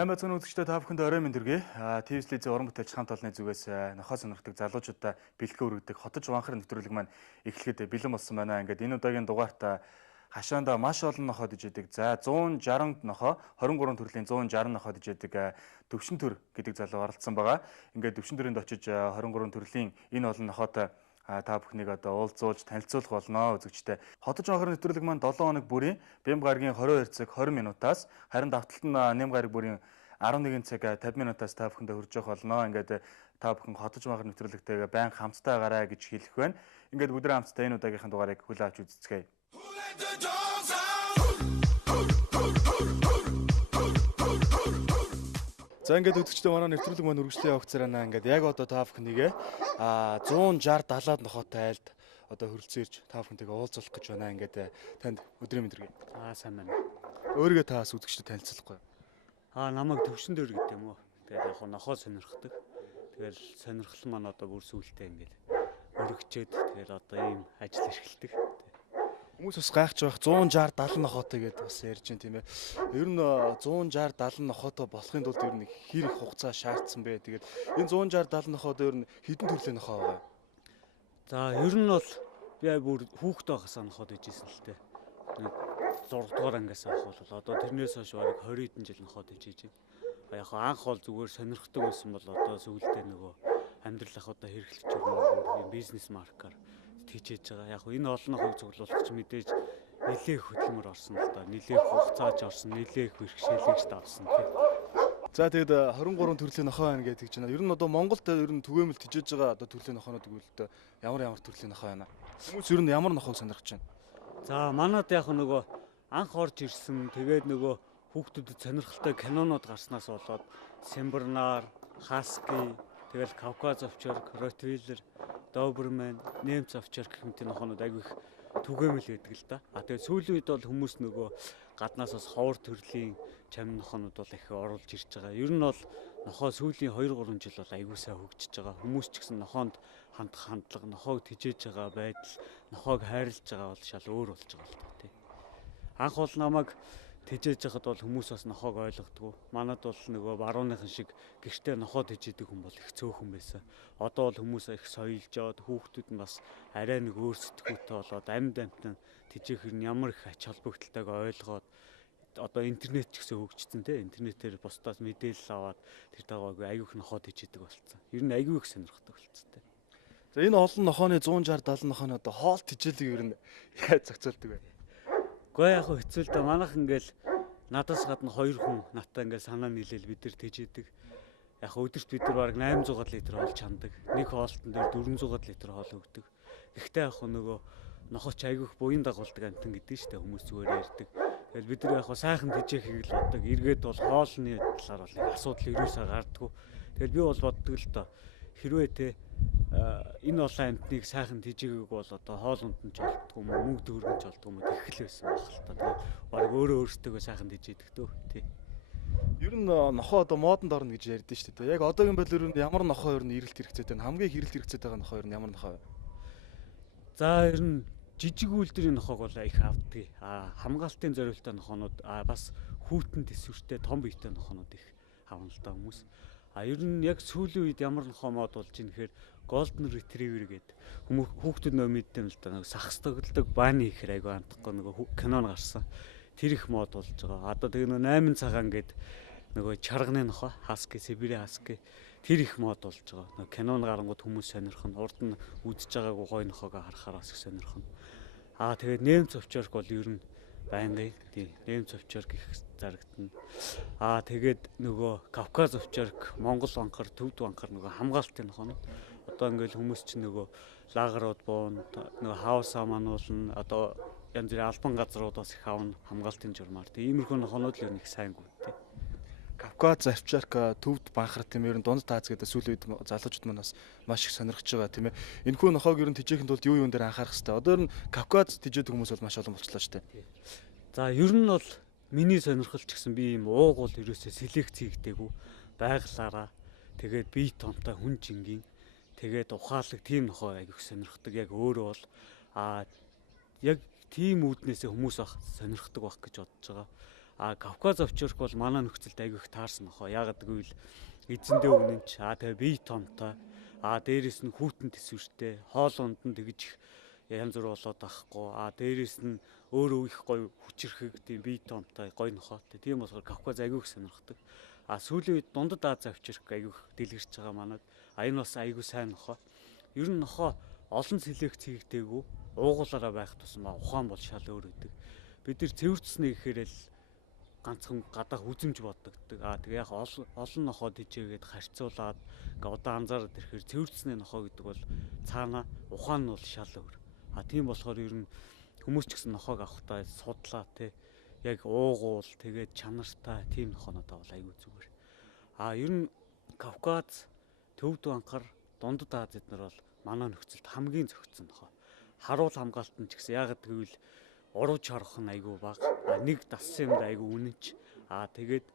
Сайн байцгаана үзэгчдээ та бүхэнд орой мэнд хүргэе. ТV-ийн уран бүтээлч хамт олонны зүгээс нохоо сонирхдаг залуучуудаа бэлтгэн өргөдөг хотож ванхар нэвтрүүлэг маань эхлэхэд бэлэн болсон байна. Ингээд энэ удаагийн дугаартаа хашаанда маш олон нохоод иж идэг. За 160 нохоо, 23 төрлийн 160 нохоод иж идэг Төвшин төр гэдэг залуу оролцсон байгаа. Ингээд Төвшин төрөнд очиж 23 төрлийн энэ олон нохоотой та бүхнийг одоо уулзуулж танилцуулах болно үзэгчтэй. Хотож ванхар нэвтрүүлэг маань 7 хоног бүрийн бям гарагийн 22 цаг 20 минутаас харин давталт нь нэм гараг бүрийн 11 цаг 50 минутаас та бүхэндээ хүрж явах болно. Ингээд та бүхэн хотож ванхар нэвтрүүлэгтэйгээ байнга хамтдаа гараа гэж хэлэх байна. Ингээд бүгдээ хамтдаа энэ удаагийнхын дугаарыг хүлээн авч үзцгээе. За ингээд үзэгчдээ манай нэвтрүүлэг маань үргэлжлэн явах царайнаа ингээд яг одоо та бүхнийгээ 160 70-аад нохоотой айлд одоо хөрөлцөн ирж та бүхэнтэйгээ уулзах гэж байна. Ингээд танд өдрийн мэнд хүргэе. Сайн байна. Өөрийгөө та бас үзэгчдэд танилцуулахгүй. Намайг Төвшин төр гэдэг юм уу. Тэгээд яг нохоо сонирхдаг. Тэгэл сонирхол маань одоо бүр сүултээ ингээд өргөчөөд тэгэл одоо ийм ажил эрхэлдэг. Хүмүүс бас гайхаж байх 160 70 нохоотой гэдээ бас ярьж байна тийм ээ. Ер нь 160 70 нохоотой болохын тулд ер нь хэр их хугацаа шаардсан бэ? Тэгээд энэ 160 70 нохоотой ер нь хэдэн төрлийн нохоо байгаа? За ер нь бол би бүр хүүхдтэй байхасаа нохоод ижсэн л тээ. 6 дугаар ангиас авах бол одоо тэрнээс хойш бараг 20 хэдэн жил нохоод ижиж байна. Яг анх бол зүгээр сонирхдаг байсан бол одоо сүүлдээ нөгөө амьдралах одоо хэрэглэж байгаа бизнес маркаар тийчээж байгаа. Яг энэ олон нохойг цуглуулах ч мэдээж нэлээх хөдөлмөр орсон л да. Нэлээх хугацааж орсон, нэлээх бэрхшээлэгч давсан тий. За тэгээд 23 төрлийн нохоо байна гэдэг чинь ер нь одоо Монголд ер нь түгээмэл тижээж байгаа одоо төрлийн нохоонууд гэвэл ямар төрлийн нохоо байна? Хүмүүс ер нь ямар нохоог сонирхож байна? За манад яг нөгөө анх орж ирсэн тэгээд нөгөө хүүхдүүдэд сонирхолтой кинонууд гарснаас болоод Симбернар, Хаски, тэгэл Кавказ овчарк, Ротвейлер, Доберман, Немц овчарк гэх мэт нохоонууд айгүй их түгээмэл байдаг л да. Тэгээд сүүлийн үед бол хүмүүс нөгөө гаднаас бас ховор төрлийн чамин нохоонууд бол их оруулж ирж байгаа. Ер нь бол нохоо сүүлийн 2-3 жил бол айгүй сайн хөгжиж байгаа. Хүмүүс ч гэсэн нохоонд хандах хандлага, нохоог тижээж байгаа байдал, нохоог хайрлаж байгаа бол шал өөр болж байгаа л да тий. Анх бол намайг тижээж байхад бол хүмүүс бас нохоог ойлгодгоо. Манад бол нөгөө барууныхан шиг гэртээ нохоо тижээдэг хүн бол их цөөхөн байсан. Одоо бол хүмүүс их соёлж аваад хүүхдүүд нь бас арай нэг өөр сэтгүүтэй болоод амьд амтан тижээх нь ямар их ач холбогдолтойг ойлгоод одоо интернет ч гэсэн хөгжсөн те интернетээр бусдаас мэдээлэл аваад тэр таагүй аягүйх нохоо тижээдэг болцсон. Ер нь аягүйх сонирхдаг болцсон те. За энэ олон нохооны 160 70 нохооны одоо хоол тижээлэг ер нь яаж зохицуулдаг вэ? Гэхдээ яг хэцүү л да манайх ингээл надаас гадна 2 хүн надтай ингээл санаа нийлээл бид нар тижээдэг. Яг өдөрт бид нар бараг 800 литр хоол чандаг. Нэг хоолтон дээр 400 литр хоол өгдөг. Гэхдээ яг нөгөө нохооч аягүйх буян дагуулдаг амтан гэдэг нь шүү дээ хүмүүс зүгээр ярьдаг. Тэгэл бид нар яг сайхан тижээхийг л боддог. Эргээд бол хоолны талаар бол асуудал ерөөсөө гардаггүй. Тэгэл би бол боддог л доо. Хэрвээ те энэ олон амтныг сайхан тижээгээг бол одоо хоол унданд ч олддгүй юм уу, мөнгө төгрөгч олддгүй юм уу тэгхэл байсан байх л та. Тэгээ баг өөрөө өөртөө сайхан тижээдэг дөө тий. Ер нь нохоо одоо модонд орно гэж ярьдэн шүү дээ. Яг одоогийн байдлаар ер нь ямар нохоо ер нь ирэлт хэрэгцээтэй вэ? Хамгийн ирэлт хэрэгцээтэй байгаа нохоо ер нь ямар нохоо вэ? За ер нь жижиг үйлдвэрийн нохоог бол их авдаг. Хамгаалтын зориултаа нохоонууд бас хүүтэн төсвөртэй том биетэй нохоонууд их авна л да хүмүүс. Ер нь яг сүүлийн үед ямар нохоо мод болж ийн гэхээр Golden Retriever гэдэг хүүхдүүд нөө мэддэг л да. Нэг сахас тоглодог бааны ихэр айгу андахгүй нөгөө кинон гарсан. Тэр их мод болж байгаа. Одоо тэгээ нөө 8 цагаан гэдэг нөгөө чарганы нохоо Husky, Siberi Husky тэр их мод болж байгаа. Нөгөө кинон гарангууд хүмүүс сонирхон урд нь үдчихэж байгаагүй гой нохоог харахаар бас их сонирхон. Тэгээд Немц овчарк бол ер нь байнгын тий Немц овчарк их зарагдана. Тэгээд нөгөө Кавказ овчарк, Монгол ванхар, Төвд ванхар нөгөө хамгаалтын нохоо. Одоо ингээл хүмүүс чинь нөгөө лагерууд буун нөгөө хаусаа мануулна. Одоо янз бүрийн албан газруудаас их авна хамгаалтын журмаар. Иймэрхүү нохоонууд л ер нь их сайнгүй тий. Кавказ овчарк, Төвд ванхар тийм ер нь дунд таац гэдэг сүүлийн үед залуучууд маань бас маш их сонирхож байгаа тийм ээ. Энэхүү нохоог ер нь тижээхэд тулд юу юун дээр анхаарах хэрэгтэй. Одоо ер нь Кавказ тижээдэг хүмүүс бол маш олон болчихлоо шүү дээ. За ер нь бол миний сонирхол ч гэсэн би ийм ууг бол ерөөсөө селекц хийгдээгүй байглаараа тэгээд бие томтой хүн жингийн тэгээд ухаалаг тийм нохоо айгүйх сонирхдаг. Яг өөрөө бол яг тийм үүднээсээ хүмүүс ах сонирхдаг байх гэж бодож байгаа. Кавказ овчорк бол манай нөхцөлд айгүй их таарсан нохоо. Яагаад гэвэл эзэндээ үнэнч тэгээ бие томтой. Дээрэс нь хүүтэн төсвөртэй. Хоол унд нь тэгж их янз бүр болоод байхгүй. Дээрэс нь өөрөө их гоё хүчрэхэг тийм бие томтой гоё нохоотой. Тийм болохоор Кавказ айгүй их сонирхдаг. Сүүлийн үед дундад Аз овчорк айгүй их дэлгэрч байгаа манад. Энэ бас айгүй сайн нохоо. Ер нь нохоо олон селекц хийгдээгүй. Уугуулаараа байх тусмаа ухаан бол шал өөр өдөг. Бид нар цэвэрцснэ гэхээр л ганцхан гадаах үзэмж бодогддог. Тэгээ яг олон нохоод ижээгээд харьцуулаад удаан анзаараад ирэхээр цэвэрцсний нохоо гэдэг бол цаана ухаан нь бол шал өөр. Тийм болохоор ер нь хүмүүс ч гэсэн нохоог авахдаа судлаа те. Яг уугуул тэгээд чанартай тийм нохоонуудаа бол айгүй зүгээр. Ер нь Кавказ, Төвд Банхар, Дундад Аз эднэр бол манай нөхцөлд хамгийн зохицсон нохоо. Харуул хамгаалтан ч гэсэн яагаад гэвэл урууж харах нь айгүй бага. Нэг дассан юмд айгүй үнэнч. Тэгээд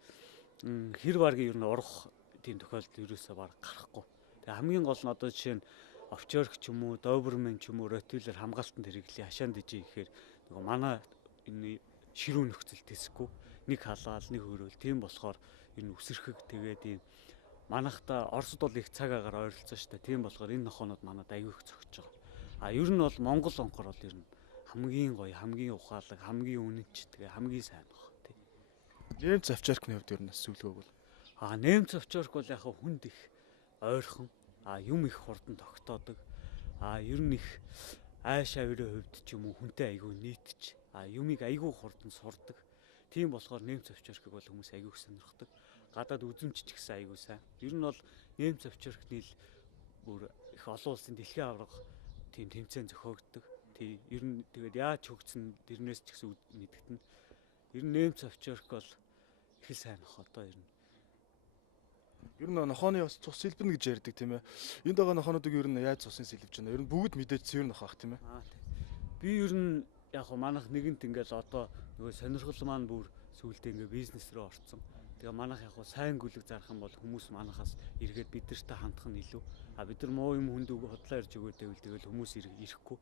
хэр баргийн ер нь урах тийм тохиолдол ерөөсөө баг гарахгүй. Тэгээ хамгийн гол нь одоо жишээ нь овчорк ч юм уу, добермен ч юм уу, ротвейлер хамгаалтанд хэрэглээ хашаанд ижээ гэхээр нөгөө манай энэ ширүүн нөхцөл тэсэхгүй. Нэг халаал, нэг хөрөөл. Тийм болохоор ер нь үсэрхэг тэгээд ийм манайхта Оросд бол их цаг агаар ойролцоо штэ. Тийм болохоор энэ нохоонууд манад айгүй их зөгж байгаа. Ер нь бол Монгол онхор бол ер нь хамгийн гоё, хамгийн ухаалаг, хамгийн үнэнч, тэгээ хамгийн сайн баг тий. Нэмц овчоркны хувьд ер нь сүлгөөг бол нэмц овчорк бол яг хүнд их ойрхон, юм их хурдан тогтоодог. Ер нь их айш авирын хувьд ч юм уу хүнтэй айгүй нийтч, юмыг айгүй хурдан сурдаг. Тийм болохоор нэмц овчоркыг бол хүмүүс айгүй их сонирхдаг. Гадаад үзэмж ч гэсэн айгүй сайн. Ер нь бол нэмц овчоркны л бүр их олон улсын дэлхийн аварга тийм тэмцээн зохиогддог. Ер нь тэгээд яаж хөгжсөн тэрнээс ч гэсэн мэдгэтэн. Ер нь нэмц овчорк бол их л сайн нохоо одоо ер нь. Ер нь нохооны бас цус сэлбэн гэж ярьдаг тийм ээ. Энд байгаа нохоонуудыг ер нь яаж цусын сэлбэж байна? Ер нь бүгд мэдээж цэвэр нохоо ах тийм ээ. Би ер нь яг манайх нэгэнт ингээл одоо нөгөө сонирхол маань бүр сүүлдээ ингээ бизнес рүү орцсон. Тэгээ манайх яг сайн гүлэг зарах юм бол хүмүүс манайхаас эргээд бидэртэй хандах нь илүү. Бид нар муу юм хүнд хотлоо ирж өгөөд байвал тэгэл хүмүүс ирэхгүй.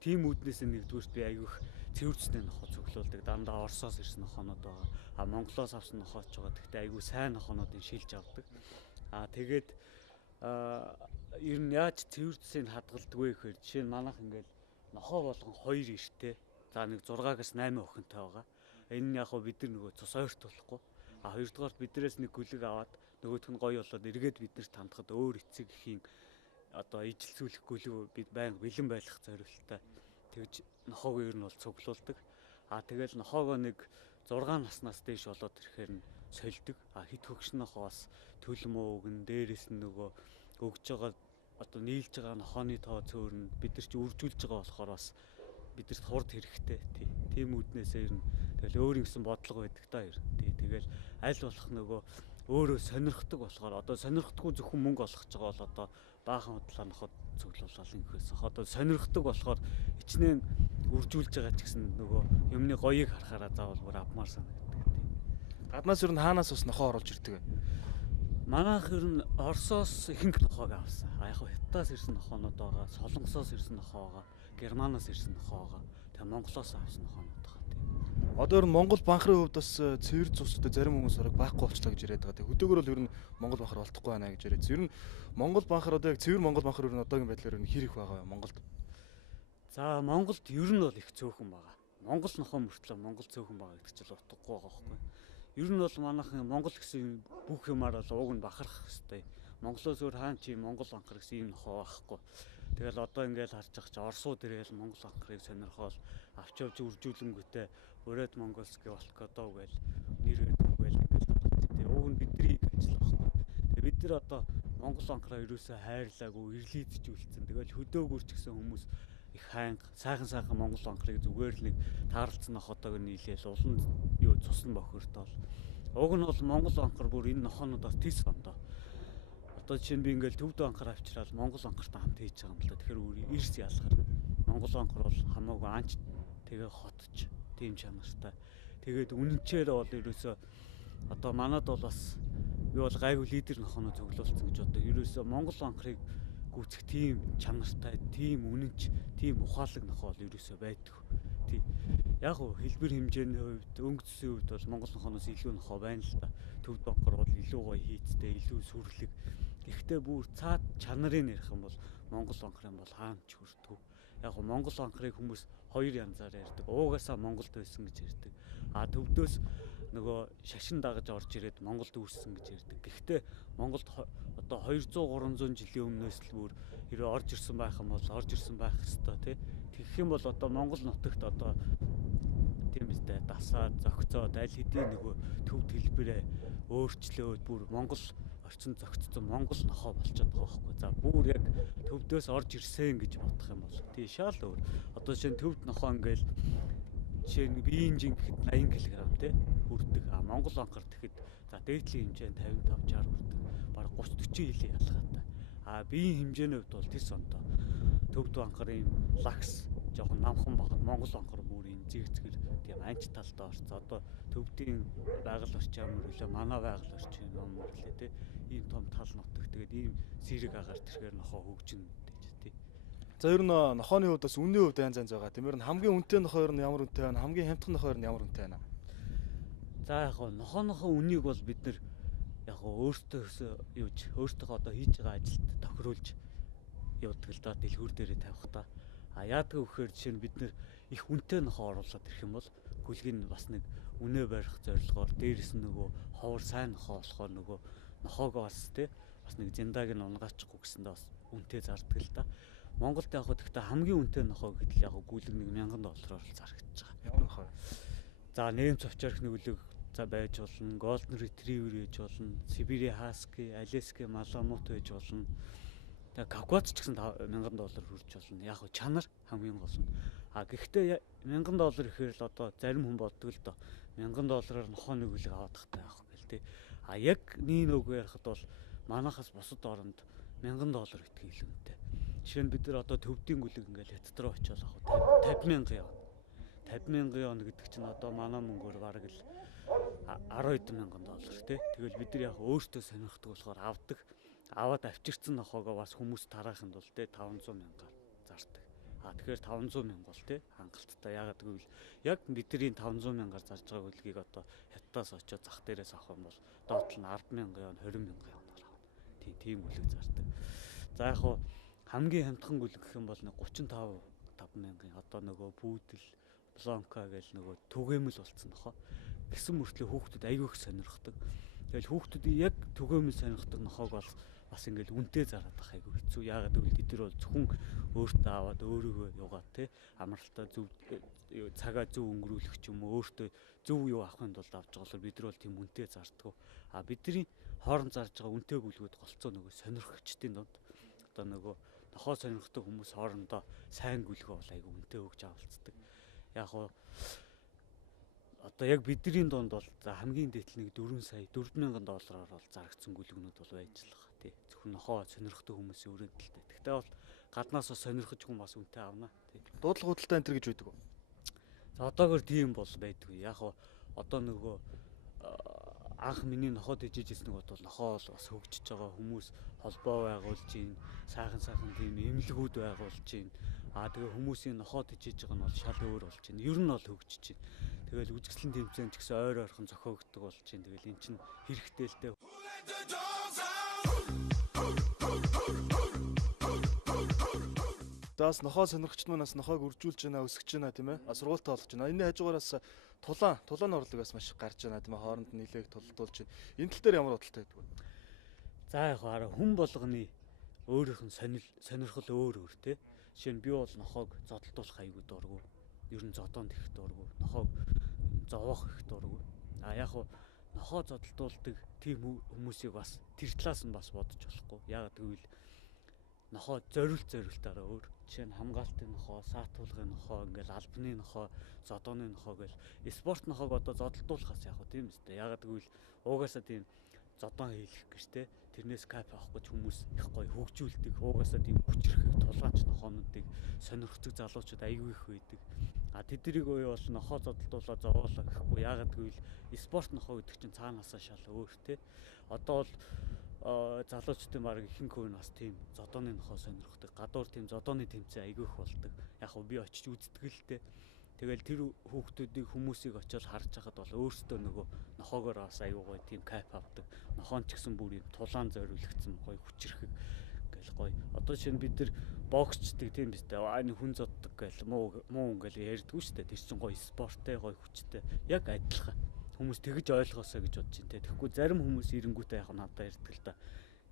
Тийм үүднээс нэгдүгürt би айгүйх цэвэрцний нохоо цуглуулдаг. Дандаа Оросоос ирсэн нохоонод байгаа. Монголоос авсан нохооч байгаа. Гэхдээ айгүй сайн нохоонуудыг шилж авдаг. Тэгээд ер нь яаж цэвэрцсийг хадгалдаг вэ гэхээр жишээ нь манайх ингээл нохоо болгон 2 эрттэй. Нэг 6-аас 8 охинтой байгаа. Энэ нь яг бид нар нөгөө цус ойрт болохгүй. Хоёрдугаар биднээс нэг гүлэг аваад нөгөөх нь гоё болоод эргээд биднэрт хандахад өөр эцэг ихийн одоо ижилсүүлэх гүлэг бид байнга бэлэн байх зорилттой. Тэгж нохоог ер нь бол цуглуулдаг. Тэгэл нохоогоо нэг 6 наснаас дээш болоод ирэхээр нь сольдог. Хит хөгшин нохоос төлмөө өгн дээрээс нь нөгөө өгж байгаа одоо нийлж байгаа нохооны тоо цөөрн бид нар чи үржүүлж байгаа болохоор бас бидэрт хурд хэрэгтэй. Тийм үүднээсээ ер нь тэгэл өөр ингэсэн бодлого байдаг та ер. Тэгэл аль болох нөгөө өөрөө сонирхдаг болохоор одоо сонирхдаггүй зөвхөн мөнгө олгож байгаа бол одоо баахан худлаа ноход цуглуулал ингэхээс одоо сонирхдаг болохоор ичнээн үржүүлж байгаа ч гэсэн нөгөө юмны гоёыг харахаараа заавал бүр авмаар санагддаг. Гаднаас ер нь хаанаас бас нохоо оруулж ирдэг вэ? Манайх ер нь Оросоос ихэнх нохоог авсан. Яг Хятадаас ирсэн нохоонууд байгаа, Солонгосоос ирсэн нохоо байгаа, Германаас ирсэн нохоо байгаа. Тэгээ Монголоос авсан нохоонууд байгаа. Одоо ер нь Монгол банхрын хувьд бас цэвэр цустай зарим хүмүүс орог байхгүй болчлаа гэж яриад байгаа. Хөдөөгөр бол ер нь Монгол банхар болтохгүй байна гэж яриад. Ер нь Монгол банхар одоо яг цэвэр Монгол банхар ер нь одоогийн байдлаар ер нь хэр их байгаа вэ Монголд? За Монголд ер нь бол их цөөхөн байгаа. Монгол нохоо мөртлөө Монгол цөөхөн байгаа гэдэг чинь утгагүй байгаа байхгүй. Ер нь бол манайхан Монгол гэсэн бүх юмар бол ууг нь бахарах хэвээр. Монголоос өөр хаан чи Монгол банхар гэсэн юм нохоо байхгүй. Тэгэл одоо ингээл харж байгаа чи Оросууд ирээл Монгол банхарыг сонирхоол авч явж үржүүлэнгүүтээ Уред Монгольский Волкодов гээл нэр өгөөл ингээл гаргаж тий. Ууг нь бидний ажил байхгүй. Тэгээ бид нар одоо Монгол банхараа ерөөсөө хайрлаагүй, ирлийджүүлсэн. Тэгэл хөдөөгөр ч гэсэн хүмүүс их хайнга сайхан Монгол банхарыг зүгээр л нэг таарлцсан нохотойг нийлээл улан юу цусн бохирдоол. Уг нь бол Монгол банхар бүр энэ нохоонуудаас тис ондоо. Одоо жишээ нь би ингээл Төвд банхар авчраад Монгол банхартай хамт хийж байгаа юм л да. Тэгэхээр өөр эрс ялгар. Монгол банхар бол хамаагүй анч тэгээ хотч тийм чанартай. Тэгээд үнэнчээр бол ерөөсөө одоо манад бол бас би бол гайгүй лидер нохооноо цуглуулсан гэж одоо ерөөсөө Монгол банхарыг гүйцэх тийм чанартай, тийм үнэнч, тийм ухаалаг нохоо бол ерөөсөө байдаг. Тий. Яг уу хэлбэр хэмжээний хувьд өнгө цэсийн хувьд бол Монгол нохооноос илүү нохоо байна л да. Төвд онхор бол илүү гоё хийцтэй, илүү сүрлэг. Гэхдээ бүр цаад чанарыг ярих юм бол Монгол онхрын бол хаанч хүрдэггүй. Яг уу Монгол онхрыг хүмүүс хоёр янзаар ярьдаг. Уугаасаа Монголд байсан гэж ярьдаг. Төвдөөс нөгөө шашин дагаж орж ирээд Монголд үүссэн гэж ярьдаг. Гэхдээ Монголд одоо 200 300 жилийн өмнөөс л бүр хэрэг орж ирсэн байх юм бол орж ирсэн байх ёстой тий. Тэгэх юм бол одоо Монгол нутагт одоо тийм үстэй дасаад зөгцөөд аль хэдийн нөгөө төвд хэлбэрээ өөрчлөөд бүр Монгол орчин зөгцсөн Монгол нохоо болчиход байгаа байхгүй. За бүр яг төвдөөс орж ирсэн гэж бодох юм бол тий шал өөр. Одоо шинэ төвд нохоо ингээл жишээ нь биеийн жингэхэд 80 кг тий хүрдэг. Монгол онхор тэгэхэд за дээдлийн хэмжээнд 55 60 хүрдэг. Бараг 30 40 жилийн ялгаатай. Биеийн хэмжээний хувьд бол тэрс онтоо төвд онхор юм лагс жоохон намхан багт Монгол онхор бүрийн зэрэгцгэр тийм анч талдаа орц. Одоо төвдийн байгаль орчин ямар үлээ манай байгаль орчин ямар үлээ тий ийм том тал нутаг тэгээд ийм сэрэг агаар тэрхээр нохоо хөгжинэ гэж тий. За ер нь нохооны хувьд бас үнийн хувьд янз янз байгаа. Тийм ер нь хамгийн үнэтэй нохоо ер нь ямар үнэтэй байна? Хамгийн хямдхан нохоо ер нь ямар үнэтэй байна? За яг гоо нохооныхоо үнийг бол бид нэр яг өөртөө одоо хийж байгаа ажилд тохируулж явдаг л да дэлгүүр дээрээ тавих та. Яадаг вэхээр жишээ нь бид нэр их үнэтэй нохоо оруулаад ирэх юм бол гүлгийн бас нэг үнэ барих зорилгоор дээрэс нь нөгөө ховор сайн нохоо болохоор нөгөө нохоогоо бас тий бас нэг зиндааг нь унгаачихгүй гэсэндээ бас үнэтэй зардаг л да. Монголд яг хөө гэхдээ хамгийн үнэтэй нохоо гэтэл яг гүлэг нэг $1000-оор л зарагдаж байгаа. Ямар нохоо? За нээм цовчорх нүглэг за байж болно, Golden Retriever байж болно, Siberian Husky, Alaskan Malamute байж болно. Тэгээ Кавказ ч гэсэн $1000 хүрч болно. Яг хөө чанар хамгийн гол нь. Гэхдээ $1000 ихээр л одоо зарим хүн боддог л доо $1000-аар нохоо нүглэг аваад тахтай явах гэл тээ. Яг нэг нөгөө ярихад бол манайхаас бусад оронд $1000 итгэх илүү үнэтэй. Жишээ нь бид нар одоо төвдийн гүлэг ингээл хятад руу очиод авах 50,000 явна. 50,000 явна гэдэг чинь одоо манай мөнгөөр бараг л $12,000 тий. Тэгэл бид нар яг өөртөө сонирхдаг болохоор авдаг. Аваад авчирсан нохоогоо бас хүмүүс тараахын тулд тий 500,000-аар зардаг. Тэгэхээр 500,000 бол тий хангалттай. Яагаад гэвэл яг бидний 500,000-аар зарж байгаа гүлгийг одоо хятадаас очиод зах дээрээс авах юм бол доотлол нь 10,000 явна, 20,000 явнаар авна. Тийм гүлэг зардаг. За яг хуу хамгийн хямдхан гүлэг гэх юм бол 35,000 одоо нөгөө пүүдэл Блонка гэж нөгөө түгээмэл болцсон нохоо. Гэсэн мөртлөө хүүхдүүд аягүй их сонирхдаг. Тэгэл хүүхдүүдийн яг түгээмэл сонирхдаг нохоог бол бас ингээл үнэтэй зараад ах аягүй хэцүү. Яагаад гэвэл тэд нар бол зөвхөн өөртөө аваад өөрийгөө юугаад те амралтаа зөв цагаа зөв өнгөрүүлэх ч юм уу өөртөө зөв юу авахын тулд авч байгаа болохоор бид нар бол тийм үнэтэй зарддаг. Бидний хоорон зарж байгаа үнэтэй гүлгүүд голцоо нөгөө сонирхогчдын донд одоо нөгөө нохоо сонирхдаг хүмүүс хоорондоо сайн гүлгөө бол аягүй үнэтэй өгч авалцдаг. Яг уу одоо яг бидний донд бол за хамгийн дээдл нэг $4,000,000-аар бол зарагдсан гүлгнүүд бол байж л байгаа тий. Зөвхөн нохоо сонирхдаг хүмүүсийн өрөөндөлтэй. Тэгтээ бол гаднаас бас сонирхож хүн бас үнэтэй авна тий. Дуудлага худалдаа энэ төр гэж байдаг уу? За одоогор тийм бол байдгүй. Яг уу одоо нөгөө анх миний нохоо дэжижсэн нэг бол нохоо бол бас хөгжиж байгаа хүмүүс холбоо байгуулж гин сайхан тийм эмнэлгүүд байгуулж гин. Тэгээ хүмүүсийн нохоо дэжиж байгаа нь бол шал өөр болж байна. Ер нь бол хөгжиж байна. Тэгэл үзэсгэлэн тэмцээн ч гэсэн ойр ойрхон зохиогддог болж байна. Тэгэл эн чинь хэрэгтэй л дээ. Даас нохоо сонирхогчд манаас нохоог үржүүлж байна, өсгөж байна тийм ээ. Сургуультаа олгож байна. Энэний хажуугаараас тулааны орлого бас маш гарч байна тийм ээ. Хооронд нь нэлээд толдуулж байна. Энэ тал дээр ямар бодолтой байдаг вэ? За яг хараа хүн болгоны өөрийнх нь сонирхол өөр те. Жишээ нь би бол нохоог зодтолдуулах аягүй дурггүй. Ер нь зодоонд их дурггүй. Нохоог зовоох их дурггүй. Яг хуу нохоо зодтолдуулдаг тийм хүмүүсийг бас тэр талаас нь бас бодож болохгүй. Яагаад гэвэл нохоо зориултаараа өөр. Жишээ нь хамгаалтын нохоо, саатуулгын нохоо, ингээл албаны нохоо, зодооны нохоо гэл спорт нохоог одоо зодтолдуулахаас яг хөө тийм үстэй. Яагаад гэвэл уугаасаа тийм зодон хийх гэж те тэрнээс кайф авах гэж хүмүүс их гоё хөгжүүлдэг. Уугаасаа тийм хүчрэх тулгаанч нохоонуудыг сонирхдаг залуучууд аягүй их байдаг. Тэднийг уу бол нохоо зодтолдуулаад зовоолоо гэхгүй. Яагаад гэвэл спорт нохоо гэдэг чинь цаанаасаа шал өөр те. Одоо бол залуучдын баг ихэнх хүн бас тийм зодооны нохоо сонирхдаг. Гадуур тийм зодооны тэмцээн аягүй их болдог. Яг хөө би очиж үздэг л те. Тэгэл тэр хүүхдүүдийг хүмүүсийг очиод харж байхад бол өөрсдөө нөгөө нохоогоор бас аюу гоё тийм кайф авдаг. Нохоон ч гэсэн бүр юм тулаан зориулагдсан гоё хүчрэхэг ингээл гоё. Одоо шинэ бид нар боксчдаг тийм биз дээ. Аа энэ хүн зоддог гэл муу ингээл ярьдгүй шүү дээ. Тэр чинь гоё спорттэй гоё хүчтэй. Яг адилхан. Хүмүүс тэгж ойлгоосоо гэж бодож байна те. Тэгэхгүй зарим хүмүүс ирэнгүүтээ яг надад ярьдаг л да.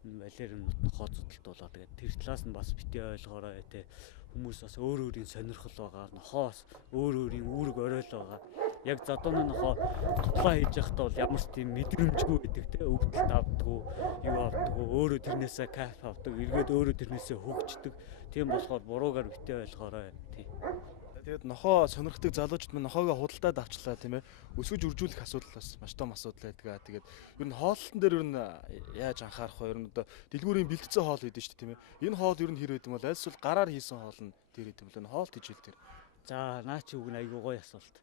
Энэ балеринууд нохоо зодтолт болоо тэгээд тэр талаас нь бас бити ойлгоорой те. Хүмүүс бас өөр өөрийн сонирхол байгаа. Нохоос өөр өөрийн үүрэг оройл байгаа. Яг задууны нохоо тутлаа хийж явахдаа бол ямар ч тийм мэдрэмжгүй байдаг те. Өвдөлт авдаггүй, юу авдаггүй, өөрөө тэрнээсээ кайф авдаг, эргээд өөрөө тэрнээсээ хөгждөг. Тийм болохоор буруугаар бити ойлгоорой тий. Тэгээд нохоо сонирхдаг залуучууд маань нохоогоо худалдаад авчлаа тийм ээ. Өсгөж үржүүлэх асуудал бас маш том асуудал байдаг. Тэгээд ер нь хооллолтон дээр ер нь яаж анхаарах вэ? Ер нь одоо дэлгүүрийн бэлтгэсэн хоол хийдэж шүү дээ тийм ээ. Энэ хоол ер нь хэр байд юм бол альс бол гараар хийсэн хоол нь тэр хэдэм бол энэ хоол тижэл тэр. За наа чи үг нь айгүй гоё асуулт.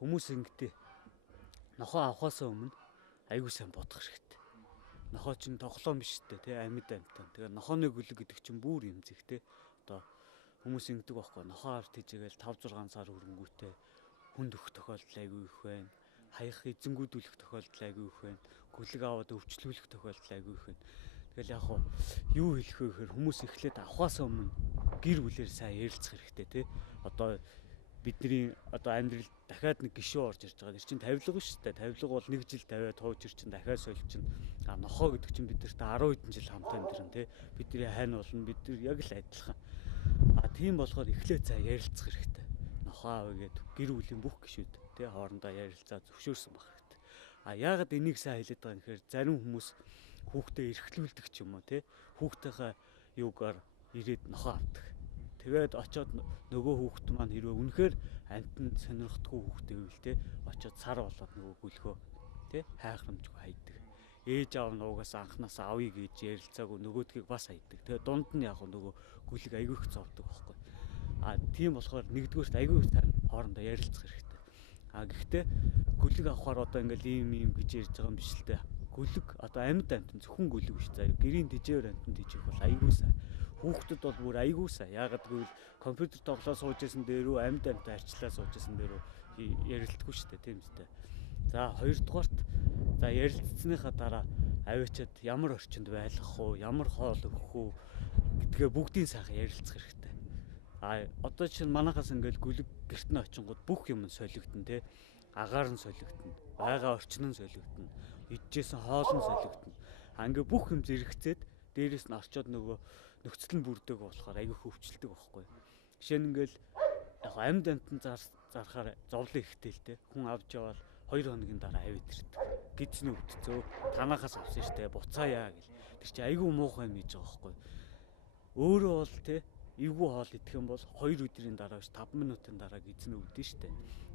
Хүмүүс ингэдэй. Нохоо авахаас өмнө айгүй сайн бодох хэрэгтэй. Нохоо чинь тоглоом биш үү те амьд амьтан. Тэгээд нохооны гүлэг гэдэг чинь бүр эмзэг те. Одоо хүмүүс ингэдэг байхгүй. Нохоо арт хийжээгээл 5-6 сар хөрөнгөтэй хүнд өгөх тохиолдол айгүй их байна. Хаях эзэнгүүдүүлэх тохиолдол айгүй их байна. Гүлэг аваад өвчлүүлэх тохиолдол айгүй их байна. Тэгэл яг юу хэлэх вэ гэхээр хүмүүс эхлээд авахаас өмнө гэр бүлээр сайн ярилцах хэрэгтэй те. Одоо бидний одоо амьдрал дахиад нэг гишүүн орж ирж байгаа. Тэр чинь тавилга шүү дээ. Тавилга бол нэг жил тавиад тууж ир чинь дахиад сольчин. Нохоо гэдэг чинь бид нарт 10 хэдэн жил хамт амьдран те. Бидний хань болно. Бид нар яг л адилхан. Тийм болохоор эхлээд цаа ярилцах хэрэгтэй. Нохоо авъя гэдэг гэр бүлийн бүх гишүүд те хоорондоо ярилцаа зөвшөөрсөн байх хэрэгтэй. Яагаад энийг сайн хэлээд байгаа юм гэхээр зарим хүмүүс хүүхдээ эрхлүүлдэг ч юм уу те. Хүүхдийнхээ юугаар ирээд нохоо авдаг. Тэгээд очиод нөгөө хүүхэд маань хэрвээ үнэхээр амтнд сонирхдаггүй хүүхдээ байвал те очиод сар болоод нөгөө гүлгөө те хайхрамжгүй хайдаг. Ээж аав нь угаас анханаас авъя гэж ярилцаагүй нөгөөдгийг бас хайдаг. Тэгээд дунд нь яг нөгөө гүлэг айгүй их зовдөг байхгүй. Тийм болохоор нэгдүгээрт айгүй сайн хоорондоо ярилцах хэрэгтэй. Гэхдээ гүлэг авахаар одоо ингээл ийм гэж ярьж байгаа юм биш л те. Гүлэг одоо амьд амтнд зөвхөн гүлэг биш заяа. Гэрийн дижээр амтнд дижих бол айгүй сайн. Хүүхдүүд бол бүр айгүй сайн. Яагаад гэвэл компьютер тоглоо сууж исэн дээрөө амьд амьтаа арчлаа сууж исэн дээрөө ярилцдаггүй шүү дээ, тийм үстэй. За хоёрдугаарт за ярилцсныхаа дараа аваачаад ямар орчинд байлгах уу, ямар хоол өгөх үү гэдгээ бүгдийн сайхан ярилцах хэрэгтэй. Одоо чинь манайхаас ингээл гүлэг гэрт нь очингууд бүх юм солигдно те. Агаар нь солигдно, байгаа орчин нь солигдно, идчихсэн хоол нь солигдно. Ингээ бүх юм зэрэгцээд дээрээс нь орчоод нөгөө нөхцөл нь бүрдэг болохоор аягүй хөвчлөлдөг байхгүй. Жишээ нь ингээл яг амьд амтан зарахаар зовлон ихтэй л те. Хүн авч явал 2 хоногийн дараа аваад ирдэг. Гидс нь өвдцөө танахаас авсан штэ буцаая гэл. Тэр чи аягүй муухай юм хийж байгаа байхгүй. Өөрөө бол те эвгүй хоол идэх юм бол 2 өдрийн дараа биш 5 минутын дараа гидс нь өвдөн штэ.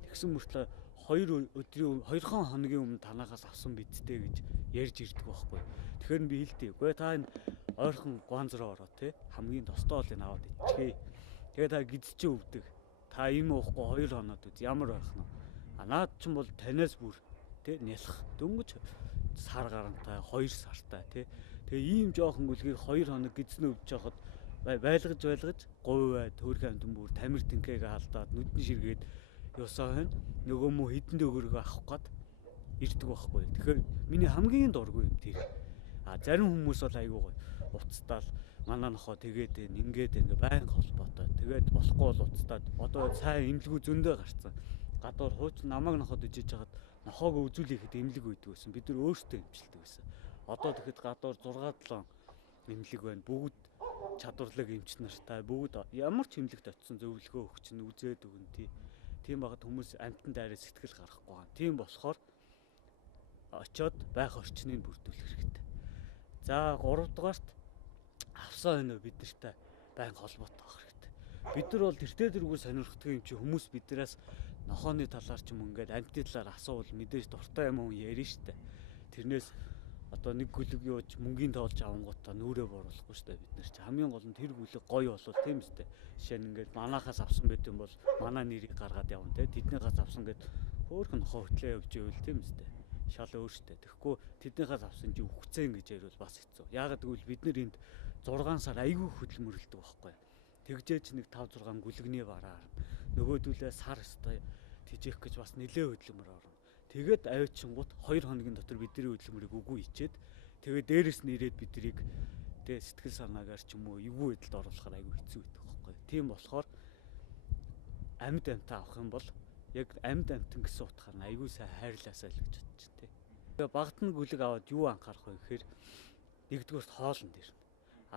Тэгсэн мөртлөө 2 хоногийн өмнө танахаас авсан бидтэй гэж ярьж ирдэг байхгүй. Тэгэхээр би хэлдэг. Үгүй та энэ ойрхон гуанз руу ороо те хамгийн тостой хоолыг аваад идчихээ. Тэгээ та гидс чи өвдөг. Та юм уухгүй 2 хоноод үз ямар байх нь. Наад чинь бол танаас бүр те нялх дөнгөж сар гарантай 2 сартай те. Тэгээ ийм жоохон гүлгийг 2 хоног гидс нь өвдөж байхад байлгаж говьваа төрх амтан бүр тамир тэнхээгээ халдаад нүдэн ширгээд ёсоо хань нөгөө мө хідэндээ өгөргөө авах гээд ирдэг байхгүй. Тэгэхээр миний хамгийн дургүй юм тэр. Зарим хүмүүс бол айгүй гоё уцтаал манай нохоо тэгээд ингээд ингээ байнга холбоотой. Тэгээд болохгүй бол уцтаад одоо сайн имлэгүү зөндөө гарцсан. Гадуур хуучин намайг нохоод ижиж хагаад нохоог үзүүлэхэд имлэг үйдэг байсан. Бид нар өөрсдөө имчилдэг байсан. Одоо тэгэхэд гадуур 6-7 имлэг байна. Бүгд чадварлаг эмч нартай бүгд ямар ч имлэгт очисон зөвлөгөө өгч нь үзээд өгнө тий. Тийм багт хүмүүс амтан дайраа сэтгэл гаргахгүй байгаа. Тийм болохоор очиод байх орчныг бүрдүүлэх хэрэгтэй. За 3 дугаарт авсан өнөө бид нартай байнга холбоотой байх хэрэгтэй. Бид нар бол тэртээ тэргүй сонирхдаг юм чи хүмүүс биднээс нохооны талаар ч юм ингээд амтны талаар асуувал мэдээж дуртай юм уу ярина штэ. Тэрнээс одоо нэг гүлэг юуж мөнгөний тоолж авангуудаа нүрээ боруулахгүй штэ бид нар чи хамгийн гол нь тэр гүлэг гоё болвол тийм үстэй. Жишээ нь ингээд манахаас авсан байт юм бол манай нэрийг гаргаад явна те тэднийхээс авсан гэд хөөхөн нохоо хөтлөө явж ивэл тийм үстэй. Шал өөртөө. Тэгэхгүй тэднийхээс авсан чи үхцэн гэж ярил бас хэцүү. Яагаад гэвэл бид нар энд 6 сар айгүй хөдөлмөрлөдөг байхгүй. Тэгжээч нэг 5-6 гүлэгний бараа. нөгөөдүүлээ сар өстой тижээх гэж бас нэлээ хөдөлмөр орно. Тэгээд авчингууд 2 хоногийн дотор бидний хөдөлмөрийг үгүй хийчээд тэгээд дээрэс нь ирээд бидрийг тэ сэтгэл санаагаар ч юм уу эвгүй байдалд оруулахаар айгүй хэцүү байдаг байхгүй. Тийм болохоор амьд амтаа авах юм бол яг амьд амтан гэсэн утгаар нь айгүй сайн хайрлаасаа л гэж бодож байна тий. Тэгээ багт нь гүлэг аваад юу анхаарах вэ гэхээр нэгдүгээрт хоолн дээр.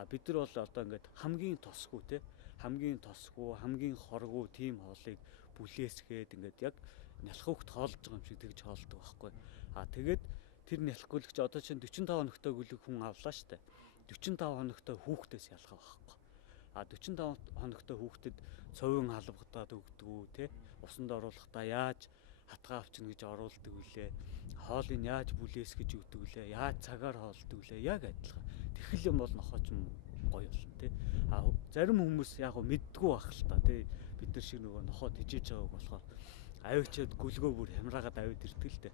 Бид нар бол одоо ингээд хамгийн тосгүй тий хамгийн тосгүй, хамгийн хоргүй тийм хоолыг бүлээсгээд ингээд яг нялх хөвгт хоолж байгаа юм шиг тэгж хоолдог байхгүй. Тэгээд тэр нялх гүлэгч одоо чинь 45 хоногтой гүлэг хүн авлаа штэ. 45 хоногтой хүүхдээс ялгаа байхгүй. 45 хоногтой хүүхдэд цовын халбагдаад өгдөг үү те усанд оруулахдаа яаж хатгаа авчна гэж оруулдаг үлээ. Хоолыг яаж бүлээс гэж өгдөг үлээ. Яаж цагаар хоолдог үлээ. Яг адилхан. Тэгхэл юм бол нохооч юм гоё болно те. Зарим хүмүүс яг гоо мэддгүү байх л та те. Бид нар шиг нөгөө нохоо тижээж байгааг болохоор авчиад гүлгөө бүр хямраагаад авид ирдэг л те.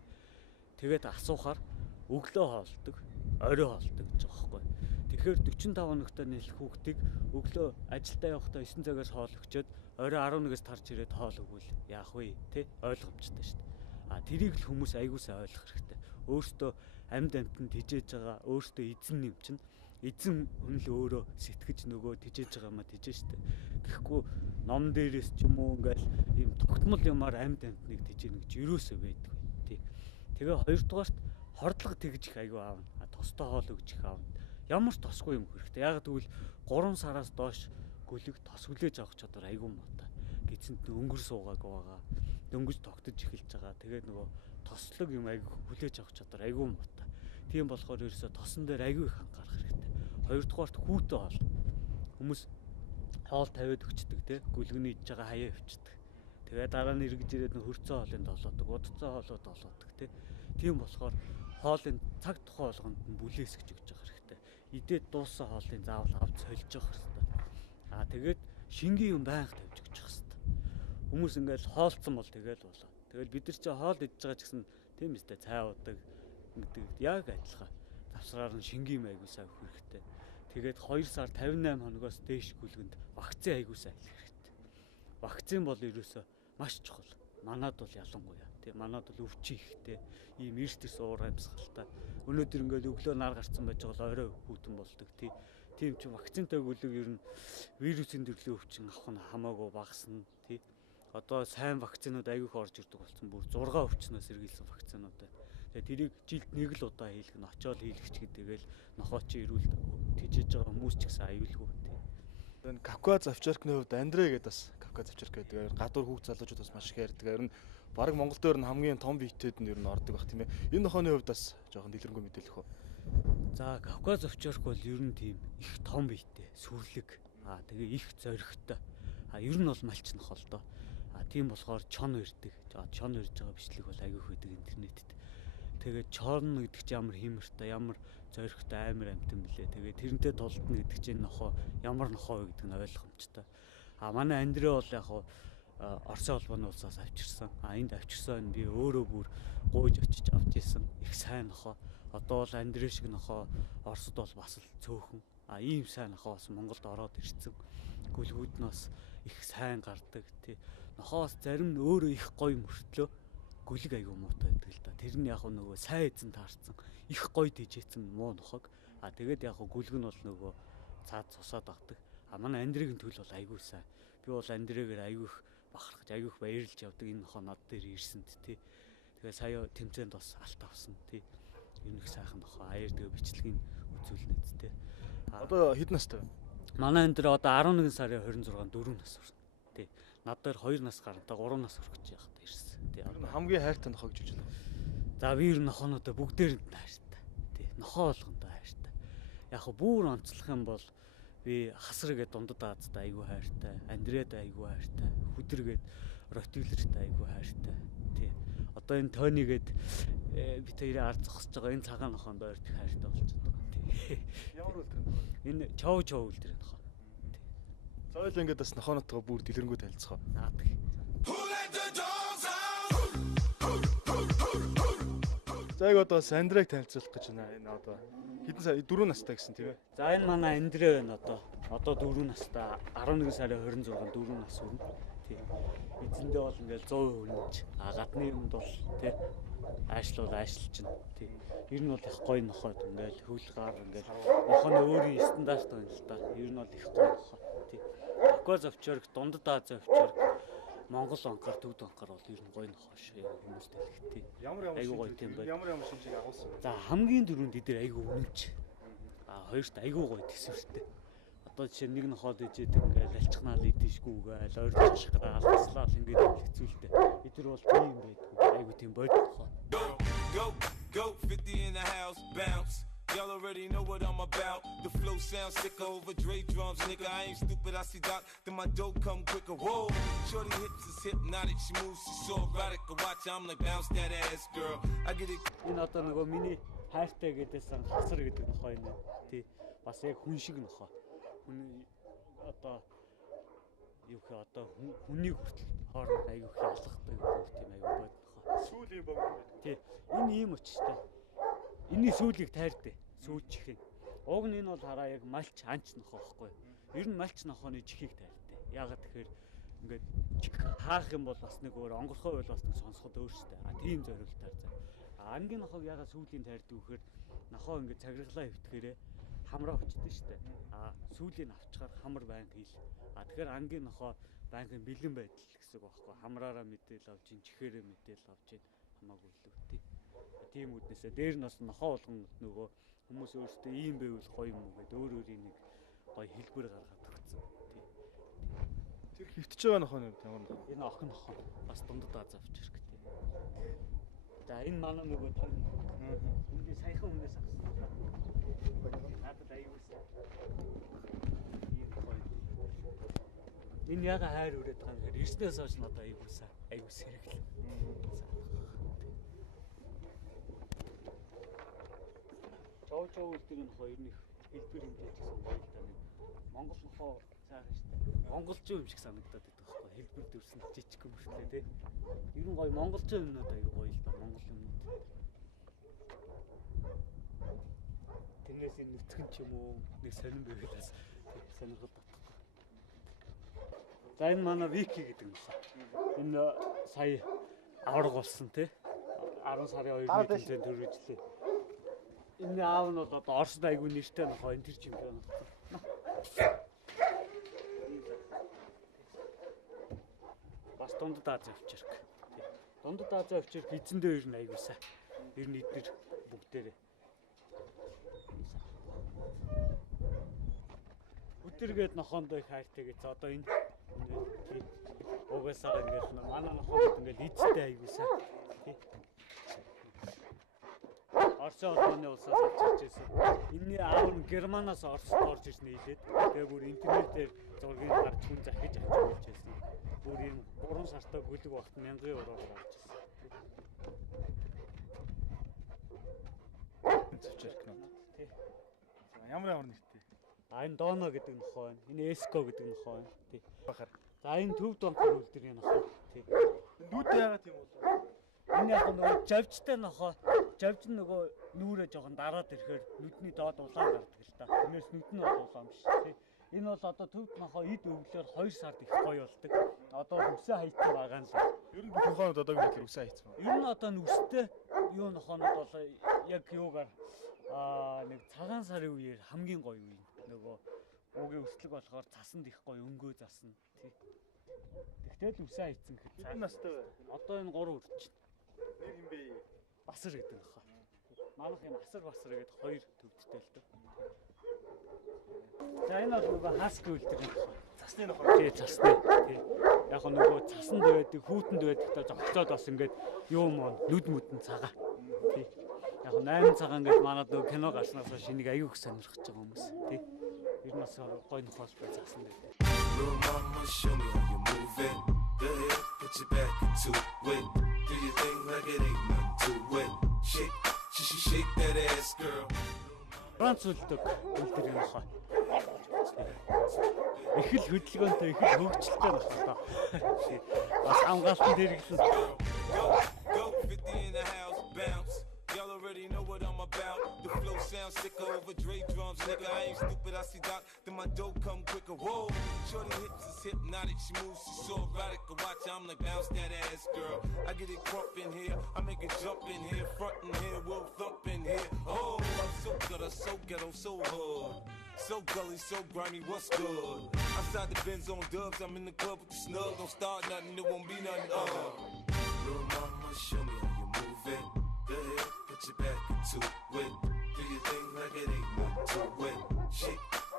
Тэгээд асуухаар өглөө хоолдог, орой хоолдог гэж байгаа байхгүй. Тэгэхээр 45 хоногтой нэлэх хүүхдийг өглөө ажилдаа явахдаа 9 цагаас хоол өгчөөд орой 11-ээс тарж ирээд хоол өгвөл яах вэ те ойлгомжтой шүү дээ. Тэрийг л хүмүүс аягүй сайн ойлгох хэрэгтэй. Өөртөө амьд амтнд тижээж байгаа өөртөө эзэн юм чинь эзэн хүн л өөрөө сэтгэж нөгөө тижээж байгаа маа тижээ шүү дээ. Гэхгүй ном дээрээс ч юм уу ингээл ийм тогтмол юмар амьд амтныг тижээнэ гэж юусоо байдаг вэ тий. Тэгээ хоёрдугаарт хордлого тэгж их аягүй аавна. Тостой хоол өгж их аавна. Ямар ч тосгүй юм хэрэгтэй. Яг тэгвэл 3 сараас доош гүлэг тос хүлээж авах чадвар аягүй муутай. Гизэнд өнгөр суугаагүй байгаа. Дөнгөж тогтож эхэлж байгаа. Тэгээд нөгөө тослог юм аягүй хүлээж авах чадвар аягүй муутай. Тийм болохоор ерөөсө тосон дээр аягүй их анхаарах хэрэгтэй. Хоёрдугаарт хүүтэй хоол. Хүмүүс хоол тавиад өгчдөг те. Гүлгний идж байгаа хаяа өвчдөг. Тэгээд дараа нь эргэж ирээд хөрцөө хоолыг долоодог, удцаа хоолоо долоодог те. Тийм болохоор хоолын цаг тухай болгонд нь бүлээсгэж өгч байгаа хэрэгтэй. Идээд дууссан хоолыг заавал авч солиж явах хэрэгтэй. Тэгээд шингийн юм байнга тавьж өгч явах хэрэгтэй. Хүмүүс ингээл хоолцсон бол тэгэл болоо. Тэгэл бид нар чи хоол идж байгаа ч гэсэн тийм үстэй цай удаг гэдэг яг адилхан. Завсраар нь шингийн айгуу сайн өгөх хэрэгтэй. Тэгээд 2 сар 58 хоногоос дээш гүлгэнд вакцин айгуу сайн хэлэх хэрэгтэй. Вакцин бол ерөөсөө маш чухал. Манад бол ялангуяа тий. Манад бол өвчин ихтэй. Ийм эртэрс уур амьсгалтай. Өнөөдөр ингээл өглөө нар гарцсан байж байгаа орой хүүтэн болдог тий. Тийм ч вакцинтай гүлэг ер нь вирусын төрлийн өвчин авах нь хамаагүй багасна тий. Одоо сайн вакцинууд айгүйх орж ирдэг болсон. Бүр 6 өвчнөөс сэргийлсэн вакцинууд байна. Тэгээ тэрийг жилд нэг л удаа хийлгэх нь очоод хийлгэж гэдэгэл нохоо чи ирүүл тижээж байгаа хүмүүс ч гэсэн аюулгүй тий. Энэ Кавказ овчаркны хувьд Андре гэдэг бас Кавказ овчарк гэдэг гадуур хүүхд залуучууд бас маш их ярьдаг. Ер нь баг Монгол дээр нь хамгийн том биетэд нь ер нь ордог бах тийм ээ. Энэ нохооны хувьд бас жоохон дэлгэрэнгүй мэдээлэх үү. За Кавказ овчарк бол ер нь тийм их том биетэй, сүрлэг. Тэгээ их зоригтой. Ер нь бол малч нохоо л доо. Тийм болохоор чон ирдэг. Чон ирж байгаа бичлэг бол аягүй хөдөг интернетэд. Тэгээд чон гэдэг чинь ямар хиймэртэй, ямар зоригтой амар амтан блэ. Тэгээд тэрнтэй толдно гэдэг чинь нохоо ямар нохоо вэ гэдэг нь ойлгомжтой. Манай Андре бол яг Оросын холбооны улсаас авчирсан. Энд авчирсан би өөрөө бүр гуйж очиж авч ирсэн. Их сайн нохоо. Одоо бол Андре шиг нохоо Оросд бол бас л цөөхөн. Ийм сайн нохоо бас Монголд ороод ирсэн. Гүлгүүд нь бас их сайн гардаг тий. Нохоос зарим нь өөрөө их гоё мөртлөө гүлэг аягүй муутай байдаг л да. Тэр нь яг нөгөө сайн эзэн таарсан. Их гоё дижээсэн муу нохог. Тэгээд яг гүлэг нь бол нөгөө цаад цусаад авдаг. Манай Андрегийн төл бол аягүй сайн. Би бол Андрегээр аягүй их бахархаж аягүй их баярлж явдаг. Энэ нохоо над дээр ирсэнд тий. Тэгээ сая тэмцээнд бас алт авсан тий. Энэ их сайхан нохоо. Аяар тэгээ бичлэгийг үзүүлнэ тий. Одоо хэд настай вэ? Манай Андре одоо 11 сарын 26-нд 4 нас хүрсэн. Тий. Над дээр 2 нас гарантай 3 нас хүрэх гэж яхад ирсэн. Тий. Хамгийн хайртай нохоо гэж хэлж байна. За би ер нь нохоонуудаа бүгдээр нь хайртай. Тий. Нохоо болгондоо хайртай. Яг бүр онцлох юм бол би хасрыгээд дундад аазтай айгүй хайртай. Андред айгүй хайртай. Хүдэргээд ротвейлертэй айгүй хайртай. Тий. Одоо энэ Тонигээд би тэрийг ард зогсож байгаа энэ цагаан нохоондоо их хайртай болж байгаа. Тий. Ямар үлдэр нохоо? Энэ чов үлдэр нохоо. Соёл ингээд бас нохооноотойгоо бүр дэлгэрэнгүй танилцах. Наадаг. За яг одоо Андрeg танилцуулах гэж байна. Энэ одоо хэдэн сар 4 настай гэсэн тийм ээ. За энэ манай Андре байна одоо 4 настай 11 сарын 26-нд 4 нас хүрнэ. Тий. эзэндээ бол ингээл 100% үнэнч. Гадны юмд бол тий аашлуул аашлчин тий. Ер нь бол их гоё нохоод ингээл хөвлөгаар ингээл нохооны өөрийн стандарт байна л да. Ер нь бол их гоё нохоо тий. Кавказ овчорг, дундад Аз овчорг, Монгол онкор, төвд онкор бол ер нь гоё нохоо шүү хүмүүст хэлэхтэй. Ямар шинжийг агуулсан. За хамгийн дөрөнд эдгээр айгүй үнэнч. Хоёрт айгүй гоё төсвөртэй. Одоо жишээ нэг нохоод ижээдэг ингээл алчхнаал идэшгүйгээл ойрч ашиглаа алцлаа ингээд хэцүүлтэй. Эдгээр бол тийм байдаг. Айгүй тийм бодохоо. Go 50 in the house bounce. Y'all already know what I'm about. The flow sounds sick over Dre drums, nigga. I ain't stupid, I see Doc. Then my dough come quicker. Whoa, shorty hips is hypnotic. She moves, she's so erotic. Watch, I'm like bounce that ass, girl. I get it. Энэ одоо нөгөө миний хайртай гэдээсэн хасар гэдэг нохоо энэ. Тий. Бас яг хүн шиг нохоо. Хүн одоо юу гэх одоо хүнийг хүртэл хооронд аягүй их ялгахтай гэдэг тийм аягүй бод нохоо. Сүүлийн бог байдаг. Тий. Энэ ийм очтой. Энийн сүүлийг тайрдээ. Сүүлчих юм. Уг нь энэ бол хараа яг малч анч нохоо байхгүй. Ер нь малч нохооны чихийг тайрдээ. Яагаад тэгэхээр ингээд чих хаах юм бол бас нэг өөр онгорхой бол бас нэг сонсоход өөр штэ. Тийм зориултаар заа. Ангийн нохоог яагаад сүүлийн тайрдаг вэхээр нохоо ингээд цагиргалаа хөвтгээрээ хамраа өчдөн штэ. Сүүлийн авчгаар хамар байнга хил. Тэгэхээр ангийн нохоо байнгын бэлэн байдал гэсэн үг байхгүй. Хамраараа мэдээл авч ин чихээрээ мэдээл авч ин хамаагүй л үү. Тийм үднээсээ дээр нь бас нохоо болгон нөгөө хүмүүс өөрсдөө ийм байвал гоё юм уу гэдэг өөр өөрийн нэг гоё хэлбэр гаргаад өгсөн. Тэр хөвтөж байгаа нохоо нь ямар нохоо? Энэ охин нохоо бас дундад Аз авчирх гэдэг. За энэ манай нөгөө энэ саяхан өмнөөс авсан. Надад аюулсан. Энэ яга хайр өрөөд байгаа юм хэрэг эрснээс хойш надад аюулсан. Аюул сэрэглээ. Чоо үлдэр нь хоёр нэг хэлбэр хэмжээж гэсэн гоё л да нэг Монгол нохоо цаахан штэ. Монголчуу юм шиг санагдаад байдаг байхгүй хэлбэр дүрсэн жижиг юм шүлээ тий. Ер нь гоё монголчуу юмнууд аягүй гоё л да монгол юмнууд. Тэрнээс энэ нүцгэн ч юм уу нэг сонирн байвал бас сонирхол татахгүй. За энэ манай Вики гэдэг юм шиг. Энэ сая авраг болсон тий. 10 сарын 2-ны тэмцээнд төрүүлжлээ. Энэ аав нь бол одоо Оросд айгүй нэртэй нохоо энэ тэр чемпион. Бас дундад Аз авчирх. Дундад Аз авчирх эзэндээ ер нь айгуусаа. Ер нь эдгээр бүгдээрээ. Өдөргээд нохоондоо их хайртай гэж одоо энэ угаасаа ингээд манай нохоод ингээд эзэдээ айгуусаа. Орсын холбооны улсаас авч ирсэн. Энэний аав нь Германаас Оросд орж ирсэн нийлээд тэгээ бүр интернетээр зургийг харж хүн захиж авч явж байсан. Бүр энэ 3 сартаа бүлэг багт 1000 евроор авч ирсэн. Зөвчөрх нь. Тий. Ямар нэртэй? Энэ Доно гэдэг нохоо байна. Энэ Эско гэдэг нохоо байна. Тий. Бахар. За энэ төв донхор үлдэрийн нохоо. Тий. Нүүд яагаад тийм болов? Энэ яг нөгөө жавжтай нохоо. Жавж нөгөө нүүрээ жоохон дараад ирэхээр нүдний доод улаан гардаг л та. Тэрнээс нүд нь бол улаан биш тий. Энэ бол одоо төвд нохоо эд өвлөөр 2 сард их гоё болдог. Одоо үсээ хайцсан байгаа нь л. Ер нь бүх нохоонууд одоогийн мэтлэр үсээ хайцсан. Ер нь одоо нүстэй юу нохоонууд бол яг юугаар нэг цагаан сарын үеэр хамгийн гоё үе. Нөгөө уугийн өслөг болохоор цасанд их гоё өнгөө засна тий. Тэгтэл үсээ хайцсан гэхэд. Хэдэн настай вэ? Одоо энэ 3 хүрч. Нэр юм бэ? Басар гэдэг нохоо. Манайх энэ асар басар гэдэг 2 төвдтэй л дээ. За энэ бол нөгөө хаски үлдэр нохоо. Цасны нохоо. Тий, цасны. Тий. Яг нөгөө цасанд байдаг, хүүтэнд байдаг та зогцоод бас ингээд юу мөн нүд мүдэн цагаа. Тий. Яг 8 цагаан гэж манад нөгөө кино гарснаас хойш энийг аягүй их сонирхож байгаа хүмүүс. Тий. Ер нь бас гоё нохоос бай цасан байдаг. Little mama, show me how you move it. Go ahead, put your back into it. Do your thing like it ain't nothing to it. Shake that ass, girl. Франц үлдэг үлдэр юм хаа. Их л хөдөлгөөнтэй, их л хөгжилтэй байна. Бас хамгаалтанд хэрэглэн. Go 50 in the house bounce. Y'all already know what I'm about. The flow sound sicker over Dre drums, nigga. I ain't stupid, I see Doc, then my dough come quicker. Whoa, shorty hips is hypnotic, she moves, she's so erotic. Watch, I'm like bounce that ass, girl. I get it crump in here, I make it jump in here, front in here, we'll thump in here. Oh, I'm so good, I'm so ghetto, so hood. So gully, so grimy, what's good? Outside the Benz on dubs, I'm in the club with the snug. Don't start nothing, it won't be nothing. Little mama, show me how you move it. Go ahead, put your back into it. Do your thing like it ain't nothing to it.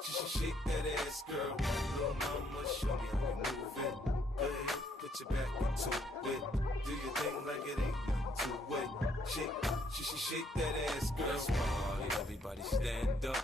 Shake that ass, girl. Little mama, show me how you move it. Go ahead, put your back into it. Do your thing like it ain't nothing to it. Shake that ass, girl. Let's party, everybody stand up.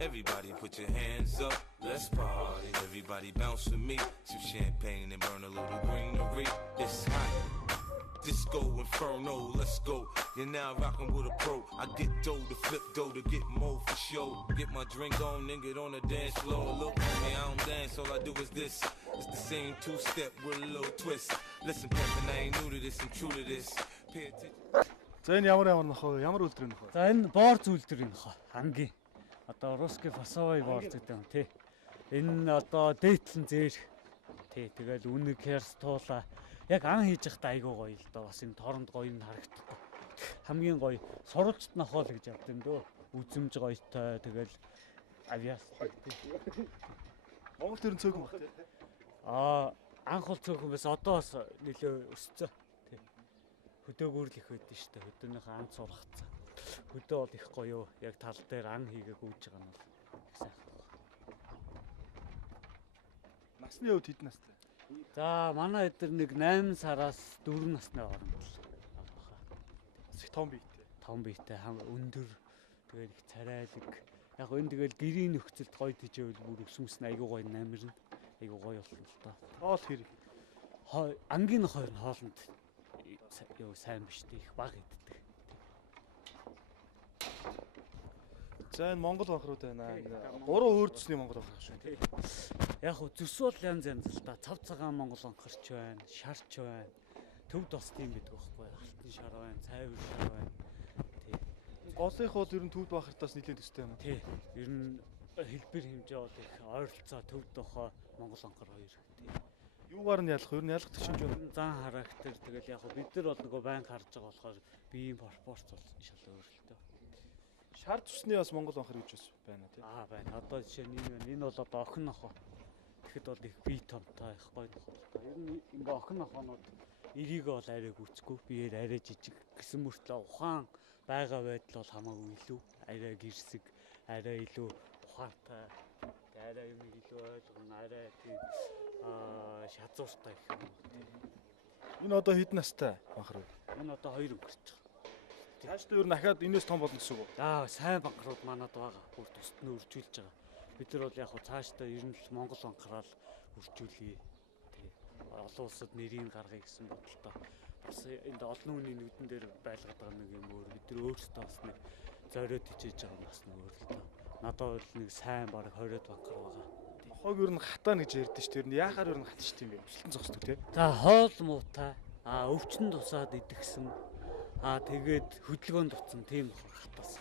Everybody put your hands up, let's party. Everybody bounce with me, some champagne and burn a little greenery. It's hot, disco inferno, let's go. You're now rocking with a pro. I get dough to flip dough to get more for show. Get my drink on and get on the dance floor. Look, hey, I don't dance, all I do is this. It's the same two-step with a little twist. Listen, Peppin, I ain't new to this, I'm true to this. Pay attention. За энэ ямар нөхөө, ямар үйлдвэр нөхөө? За энэ боорц үйлдвэр нөхөө. Хамгийн одоо русский фасовый боорц гэдэг юм тий. Энэ одоо дээдлэн зээх тий. Тэгэл үнэг херс туула. Яг ан хийж явахдаа айгүй гоё л доо. Бас энэ торонд гоё нь харагддаг. Хамгийн гоё сурвалжт нохоо л гэж явд юм дөө. Үзэмж гоётой тэгэл авиас тий. Монгол төрн цөөхөн баг тий. Анх бол цөөхөн бас одоо бас нөлөө өсцөө. Хөдөөгүүр л их байдэн штэ. Хөдөөнийхөө ан сургацсан. Хөдөө бол их гоё. Яг тал дээр ан хийгээ гүйж байгаа нь бол их сайхан. Насны хувьд хэд настай? За манай эдэр нэг 8 сараас 4 насны хооронд л байгаа. Их том биетэй. Том биетэй өндөр тэгээд их царайлаг. Яг энэ тэгэл гэрийн нөхцөлд гоё тийжээвэл бүр өсөмс нь айгуу гоё намирна. Айгуу гоё болно л доо. Хоол хэрэг. Ангийн хоёр нь хоолнд юу сайн биш тийм их баг иддэг. За энэ Монгол банхрууд байна. 3 өөр төсний Монгол банхар шүү. Яг хөө зүс бол янз янз л да. Цав цагаан Монгол банхарч байна, шарч байна. Төвд бас тийм байдаг байхгүй. Алтан шар байна, цайвар шар байна. Тий. Голынх бол ер нь төвд банхартаас нэлээд төстэй юм. Тий. Ер нь хэлбэр хэмжээ бол их ойролцоо төвд дохоо Монгол банхар хоёр. Тий. Юугаар нь ялах? Ер нь ялах төшинж байна. Зан характер тэгэл яг бид нар бол нөгөө банк харж байгаа болохоор биеийн пропорц бол шал өөр л тоо. Шар төсний бас Монгол банхар гэж байна тий. Байна. Одоо жишээ нь энэ бол одоо охин нохоо. Тэгэхэд бол их бие томтой их гоё нохоо. Ер нь ингээ охин нохоонууд эрийгээ бол арай гүцэхгүй, биеэр арай жижиг гэсэн мөртлөө ухаан байгаа байдал бол хамаагүй илүү арай гэрсэг, арай илүү ухаантай, арай юм илүү ойлгоно, арай тийм шазууртай гэх юм уу. Энэ одоо хэд настай банхар вэ? Энэ одоо 2 өнгөрч байгаа. Цаашдаа ер нь дахиад энэс том болно гэсэн үг үү? Сайн банхрууд манад байгаа. Бүр тусад нь үржүүлж байгаа. Бид нар бол яг хуу цаашдаа ер нь л Монгол банхараар үржүүлье. Тий. Олон улсад нэрийг гаргая гэсэн бодолтой. Бас энд олон хүний нүдэн дээр байлгаад байгаа нэг юм өөр. Бид нар өөрсдөө бас нэг зориод хичээж байгаа бас нэг өөр л тоо. Надад бол нэг сайн баг 20-од банхар байгаа. Нохойг ер нь хатаана гэж ярьдэн шүү. Тэр нь яахаар ер нь хатчих юм бэ? Өсөлтөн зогсдог тий. За хоол муутай. Өвчин тусаад идэгсэн. Тэгээд хөдөлгөөнд утсан тийм хатаас.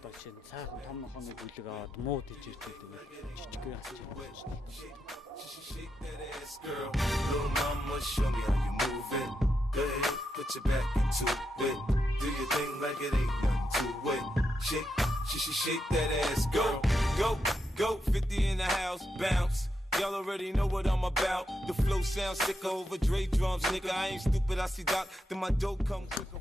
Одоо жишээ нь сайхан том нохооны бүлэг аваад муу тийж ирдэг тэгээд жижигхэн асч байна. Shake that ass, girl. Little mama, show me how you move it. Go ahead, put your back into it. Do your thing like it ain't nothing to it. Shake that ass, go, 50 in the house, bounce. Y'all already know what I'm about. The flow sounds sick over Dre drums, nigga. I ain't stupid, I see Doc, then my dope come quicker.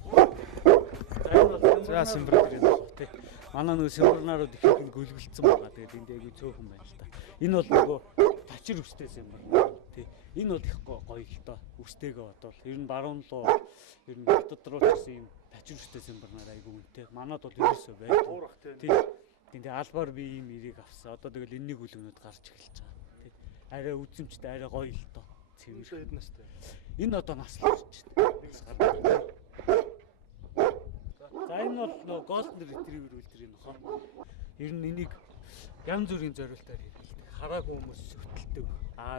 За симбэр гэдэг тий. Манай нөгөө симбэрнаарууд их их гүлгэлцсэн байгаа. Тэгээд энд яг цөөхөн байна л та. Энэ бол нөгөө тачир өстэй симбэр тий. Энэ бол их гоё л доо. Өстэйгээ бодвол ер нь баруун руу ер нь хотод руу ч гэсэн юм тачир өстэй симбэрнаар айгүй үнэтэй. Манад бол ерөөсөө байдаг. Тий. Тэгээд албаар би ийм ирийг авсан. Одоо тэгэл энэний гүлгнүүд гарч эхэлж байгаа. Тий. Арай үзэмжтэй арай гоё л доо. Цэвэр хэд настай? Энэ одоо наслж байна. За энэ бол нөгөө Golden Retriever үлдрийн нохоо. Ер нь энийг янз бүрийн зориултаар хэрэглэдэг. Хараагүй хүмүүс хөтэлдэг.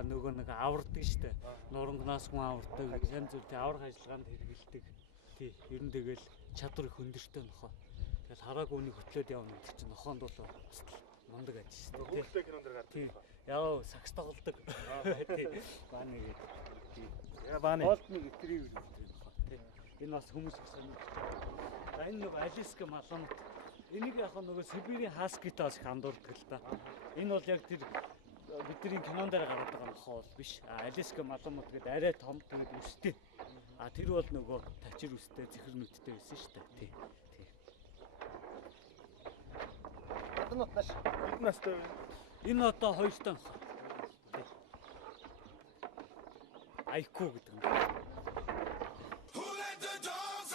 Нөгөө нэг авардаг штэ. Нурангнаас хүн авардаг. Янз бүрийн аврах ажиллагаанд хэрэглэдэг. Тий. Ер нь тэгэл чадвар их өндөртэй нохоо. Тэгэл хараагүй үнийг хөтлөөд явна гэдэг чинь нохоонд бол бас мундаг аж шүү дээ. Хүүхдээ кинон дэр Тийм. Яа сакс тоглодог. Тийм. Бааны гэдэг. Тийм. яа бааны. Болтны ретривер гэдэг нохоо. Тийм. Энэ бас хүмүүс их сонирхож байна. За энэ нэг Алиска маламут. Энийг яг нөгөө Сибирийн хаскитай бас их андуурдаг л да. Энэ бол яг тэр бидний кинон дээр гараад байгаа нохоо бол биш. Алиска маламут гэдэг арай том тэгээд өстэй. Тэр бол нөгөө тачир үстэй зэхэр нүдтэй байсан шүү дээ. Тий. Бид настай байна. Энэ одоо 2 тонн. Айку гэдэг юм. Who let the dogs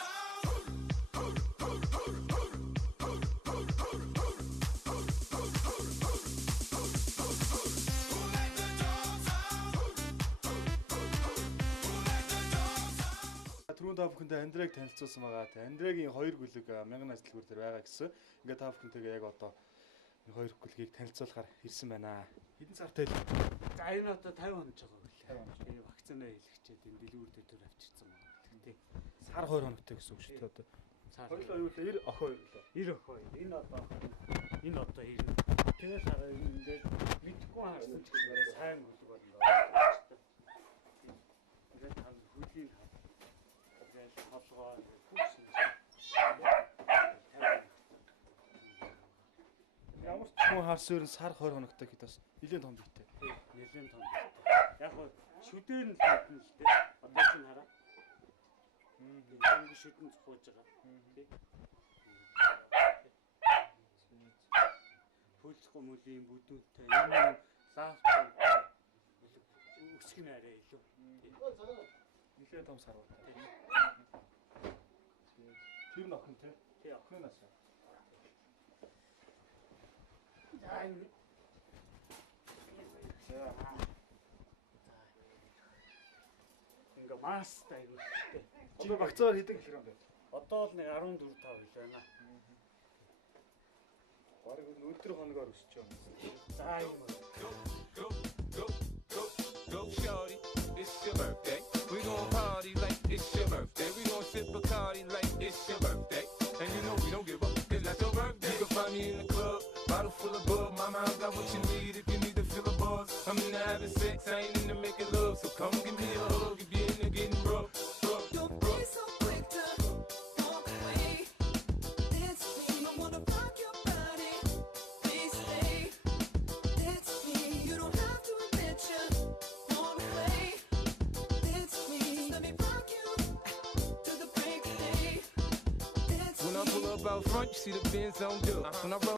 Түрүүн та бүхэндээ Андрейг танилцуулсан байгаа. Андрейгийн 2 гүлэг 1000 найзлгүүр дээр байгаа гэсэн. Ингээд та бүхэнтэйгээ яг одоо энэ 2 гүлгийг танилцуулахаар ирсэн байна. Хэдэн цагтай л? За энэ одоо 50 хоног жагаа гэлээ. Тэгээ вакцина хийлгэчээд энэ дэлгүүр дээр төр авчирсан байна. Тий. Сар 20 хоногтой гэсэн үг шүү дээ одоо. Хоёулаа юу вэ? 90 охин юу вэ? 90 охин. Энэ одоо 90. Тэгээд хараа ингээд мэдгүй харсан ч гэсэн сайн гүлэг болно. Тэгээд тань хөлийг толгой Ямар ч хүн харс өөр сар 20 хоногтой гэхэд бас нэлээд том бийтэй. нэлээд том. Яг хөө шүдээр нь л л дээ. Одоо чинь хараа. Ингээд шүдэн цохож байгаа. Пүлсгүй мөлийн бүдүүнтэй юм лаавтай өсгөн арай илүү. Нэлээд том сар байна. Тэр нөхөн тий. Тий. Охиноос. За энэ ингээ мастай юм тий. Чи вакцинаар хэдэн килограмм бэ? Одоо л нэг 14 5 хил байна. Бараг өдөр хоногоор өсөж байгаа юм. За юм. Go shorty, it's your birthday. We gon' party like it's your birthday. We gon' sip Bacardi like it's your birthday. And you know we don't give up, cause that's your birthday. You can find me in the club, bottle full of bug. Mama, I got what you need if you need to fill a buzz. I'm into having sex, I ain't into making love. So come give me a hug if you're into getting rough. Don't be so quick to walk away. It's me, I wanna rock your body. Please stay. It's me, you don't have to admit you want away. It's me, let me rock you to the break of day. It's When I pull up out front, you see the Benz on dub. When I roll